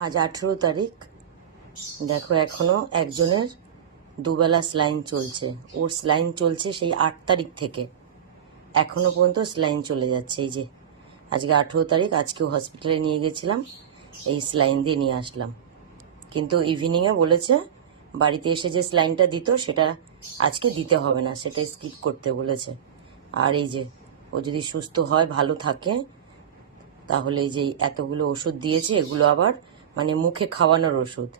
আজ 18 তারিখ। দেখো এখনো একজনের দুবেলা স্লাইন চলছে। ওর স্লাইন চলছে সেই 8 তারিখ থেকে, এখনো পর্যন্ত স্লাইন চলে যাচ্ছে। এই যে আজকে 18 তারিখ, আজকেও হসপিটালে নিয়ে গেছিলাম, এই স্লাইন দিয়ে নিয়ে আসলাম। কিন্তু ইভিনিংয়ে বলেছে বাড়িতে এসে যে স্লাইনটা দিত সেটা আজকে দিতে হবে না, সেটা স্কিপ করতে বলেছে। আর এই যে ও যদি সুস্থ হয়, ভালো থাকে, তাহলে এই যে এতগুলো ওষুধ দিয়েছে, এগুলো আবার মানে মুখে খাওয়ানোর ওষুধ।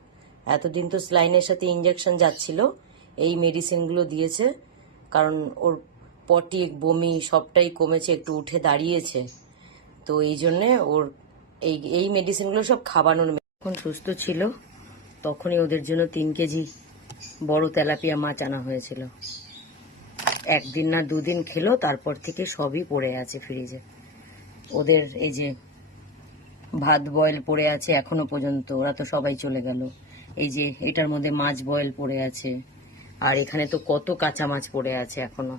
এতদিন তো স্লাইনের সাথে ইঞ্জেকশন যাচ্ছিল, এই মেডিসিনগুলো দিয়েছে। কারণ ওর পটি বমি সবটাই কমেছে, একটু উঠে দাঁড়িয়েছে, তো এই জন্যে ওর এই এই মেডিসিনগুলো সব খাওয়ানোর। যখন সুস্থ ছিল তখনই ওদের জন্য 3 কেজি বড় তেলাপিয়া মাছ আনা হয়েছিল। একদিন না দুদিন খেলো, তারপর থেকে সবই পড়ে আছে ফ্রিজে। ওদের এই যে ভাত বয়েল পড়ে আছে এখনো পর্যন্ত, ওরা তো সবাই চলে গেল। এই যে এটার মধ্যে মাছ বয়েল পড়ে আছে, আর এখানে তো কত কাঁচা মাছ পড়ে আছে এখনো।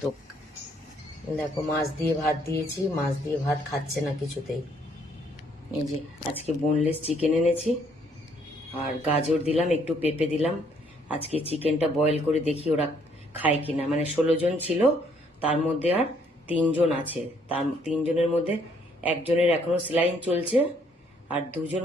তো দেখো মাছ দিয়ে ভাত দিয়েছি, মাছ দিয়ে ভাত খাচ্ছে না কিছুতেই। এই যে আজকে বোনলেস চিকেন এনেছি, আর গাজর দিলাম, একটু পেঁপে দিলাম। আজকে চিকেনটা বয়েল করে দেখি ওরা খায় কিনা। মানে 16 জন ছিল, তার মধ্যে আর 3 জন আছে। তার 3 জনের মধ্যে একজনের এখনো স্লাইন চলছে, আর 2 জন